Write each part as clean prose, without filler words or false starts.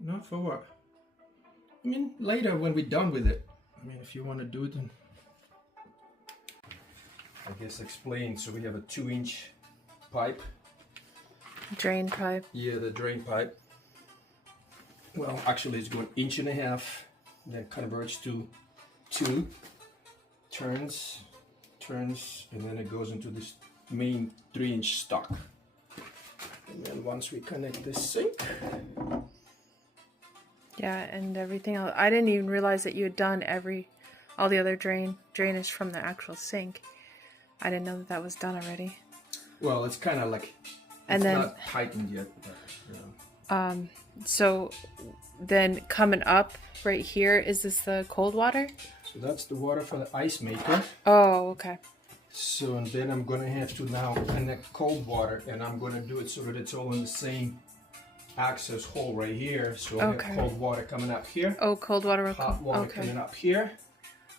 Not for what? I mean, later when we're done with it. I mean, if you want to do it, then I guess explain. So we have a 2-inch pipe. Drain pipe. Yeah, the drain pipe. Well, actually it's going 1.5 inches, then converts to 2, turns, and then it goes into this main 3-inch stock. And then once we connect this sink. Yeah, and everything else. I didn't even realize that you had done all the other drainage from the actual sink. I didn't know that was done already. Well, it's kind of like, it's not tightened yet. But, you know. So then coming up right here, is this the cold water? So that's the water for the ice maker. Oh, okay. So, and then I'm going to have to now connect cold water, and I'm going to do it so that it's all in the same access hole right here. So I have cold water coming up here. Oh, cold water. Hot water coming up here.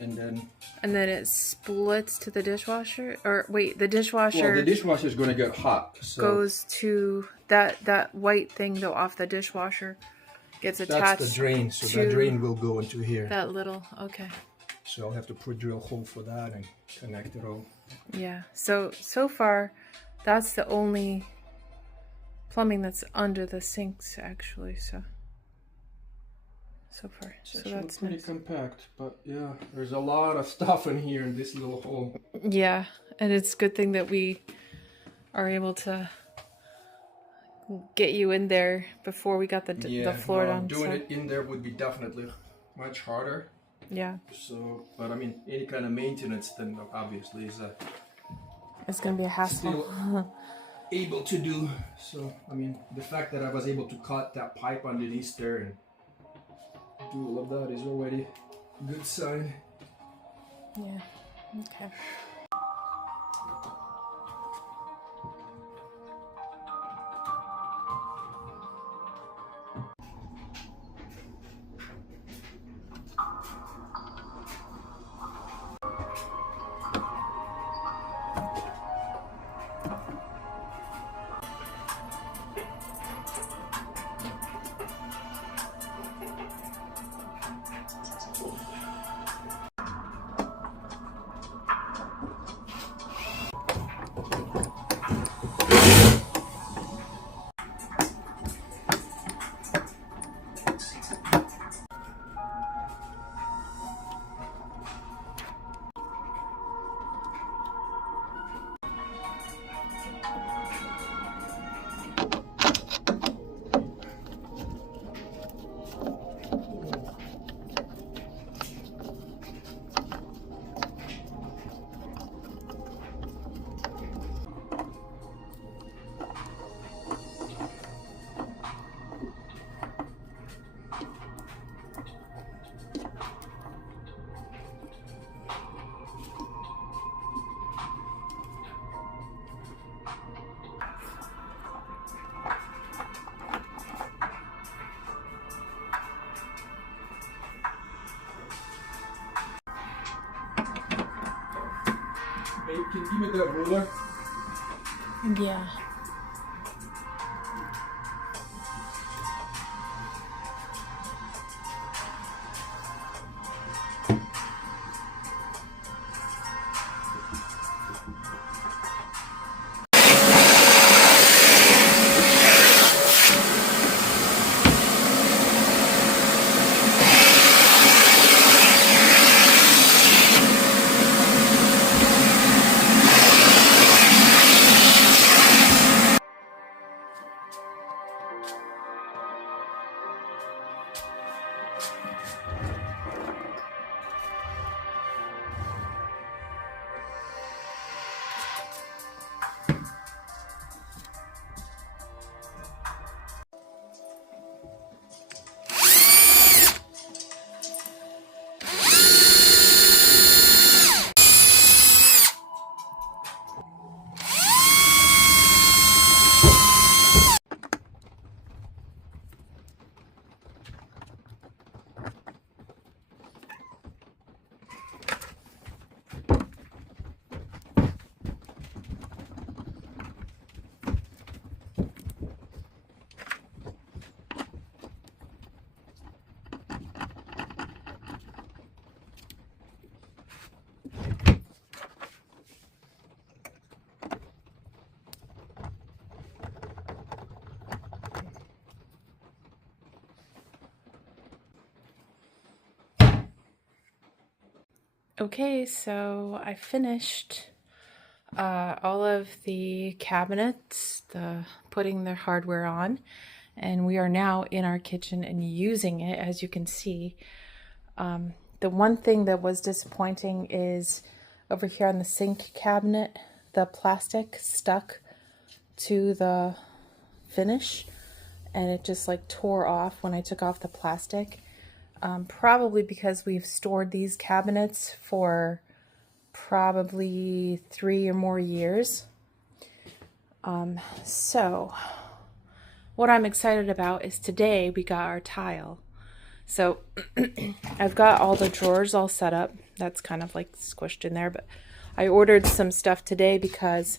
And then it splits to the dishwasher? Or wait, the dishwasher... Well, the dishwasher is going to get hot. So goes to that white thing though off the dishwasher gets attached. That's the drain, so to that drain will go into here. that little, okay. So I'll have to drill a hole for that and connect it all. Yeah, so far, that's the only plumbing that's under the sinks, actually, so far. It's So actually that's pretty nice. compact, but yeah, there's a lot of stuff in here in this little hole. Yeah, and it's a good thing that we are able to get you in there before we got the floor done. Doing it in there would be definitely much harder. Yeah. So, but I mean, any kind of maintenance then obviously is It's gonna be a hassle. still able to do. So, I mean, the fact that I was able to cut that pipe underneath there and do all of that is already a good sign. Yeah. Okay. Babe, can you give me that ruler? Yeah. Okay, so I finished all of the cabinets, putting the hardware on, and we are now in our kitchen and using it, as you can see. The one thing that was disappointing is over here on the sink cabinet, the plastic stuck to the finish, and it just like tore off when I took off the plastic. Probably because we've stored these cabinets for probably 3 or more years. So what I'm excited about is today we got our tile. So I've got all the drawers all set up. That's kind of like squished in there, but I ordered some stuff today because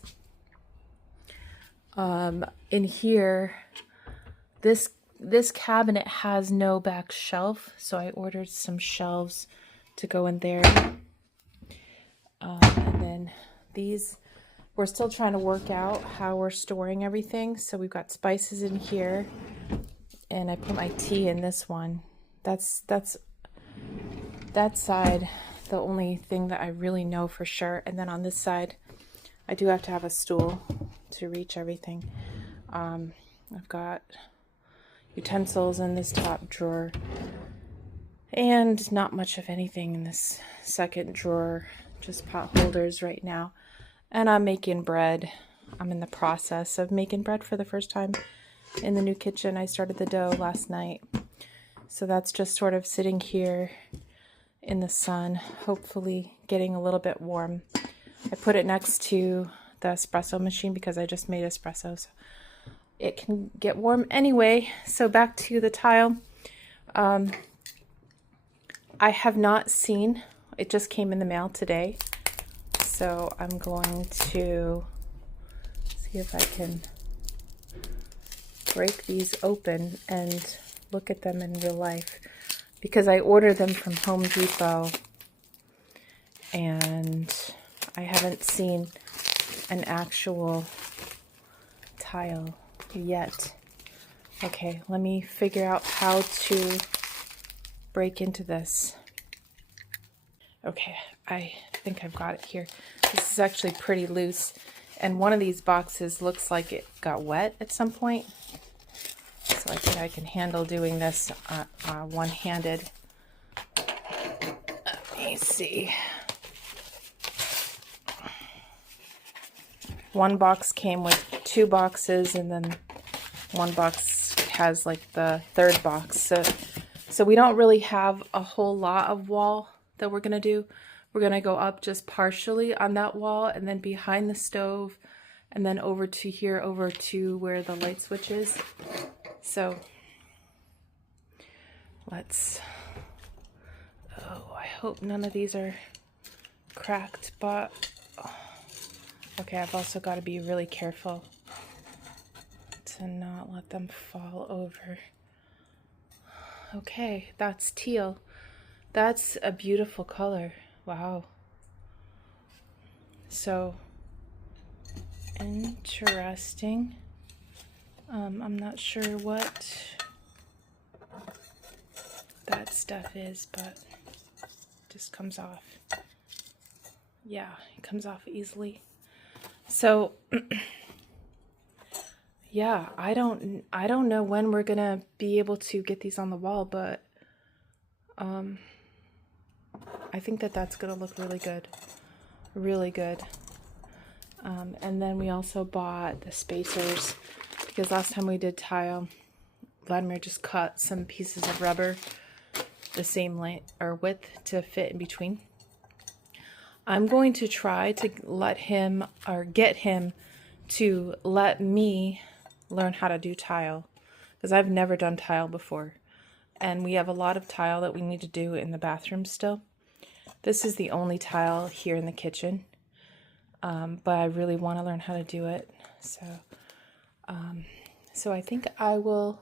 in here, this this cabinet has no back shelf, so I ordered some shelves to go in there. And then these, we're still trying to work out how we're storing everything. So we've got spices in here, and I put my tea in this one. That's that side, the only thing that I really know for sure. And then on this side, I do have to have a stool to reach everything. I've got utensils in this top drawer, and not much of anything in this second drawer, just pot holders right now. And I'm making bread. I'm in the process of making bread for the first time in the new kitchen. I started the dough last night. So that's just sort of sitting here in the sun, hopefully getting a little bit warm. I put it next to the espresso machine because I just made espresso, so it can get warm anyway. So back to the tile. I have not seen, it just came in the mail today. So I'm going to see if I can break these open and look at them in real life, because I ordered them from Home Depot and I haven't seen an actual tile yet. Okay, let me figure out how to break into this. Okay, I think I've got it here. This is actually pretty loose, and one of these boxes looks like it got wet at some point. So I think I can handle doing this one-handed. Let me see. One box came with 2 boxes, and then one box has like the third box. So we don't really have a whole lot of wall that we're gonna do. We're gonna go up just partially on that wall, and then behind the stove, and then over to here, over to where the light switch is. So let's, oh, I hope none of these are cracked, but okay, I've also got to be really careful to not let them fall over. Okay, that's teal. That's a beautiful color. Wow. So interesting. I'm not sure what that stuff is, but it just comes off. Yeah, it comes off easily. So yeah, I don't know when we're gonna be able to get these on the wall, but I think that that's gonna look really good. Really good. And then we also bought the spacers, because last time we did tile, Vladimir just cut some pieces of rubber the same length or width to fit in between. I'm going to try to let him, or get him to let me learn how to do tile, because I've never done tile before, and we have a lot of tile that we need to do in the bathroom still. This is the only tile here in the kitchen, but I really want to learn how to do it. So I think I will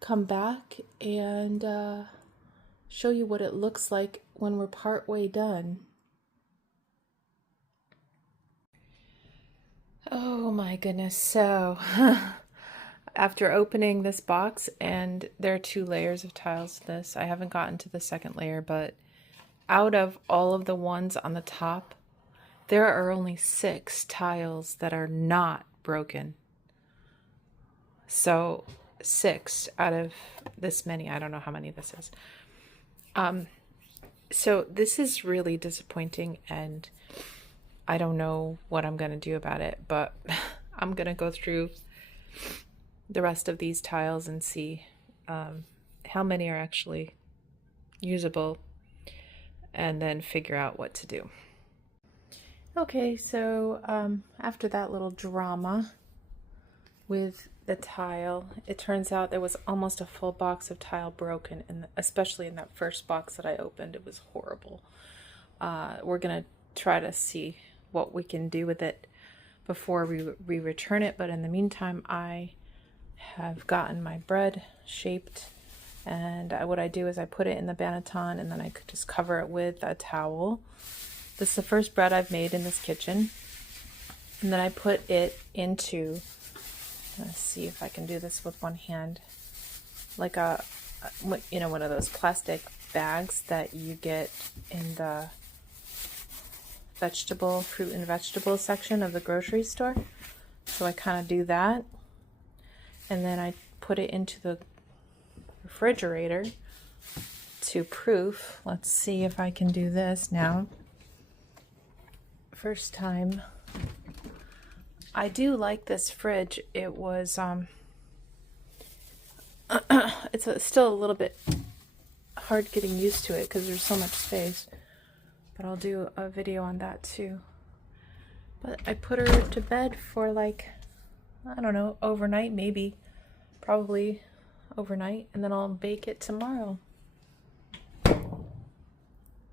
come back and show you what it looks like when we're part way done. Oh my goodness. So after opening this box, and there are 2 layers of tiles to this, I haven't gotten to the second layer, but out of all of the ones on the top, there are only 6 tiles that are not broken. So 6 out of this many. I don't know how many this is. So this is really disappointing, and I don't know what I'm going to do about it, but I'm going to go through the rest of these tiles and see how many are actually usable, and then figure out what to do. Okay, so after that little drama with the tile, it turns out there was almost a full box of tile broken, and especially in that first box that I opened. It was horrible. We're gonna try to see what we can do with it before we return it, but in the meantime I have gotten my bread shaped, and what I do is I put it in the banneton, and then I could just cover it with a towel. This is the first bread I've made in this kitchen, and then I put it into, let's see if I can do this with one hand, like one of those plastic bags that you get in the fruit and vegetable section of the grocery store. So I kind of do that, and then I put it into the refrigerator to proof. Let's see if I can do this now. First time. I do like this fridge. It was it's still a little bit hard getting used to it because there's so much space, but I'll do a video on that too. But I put her to bed for like, I don't know, overnight, maybe, probably overnight, and then I'll bake it tomorrow.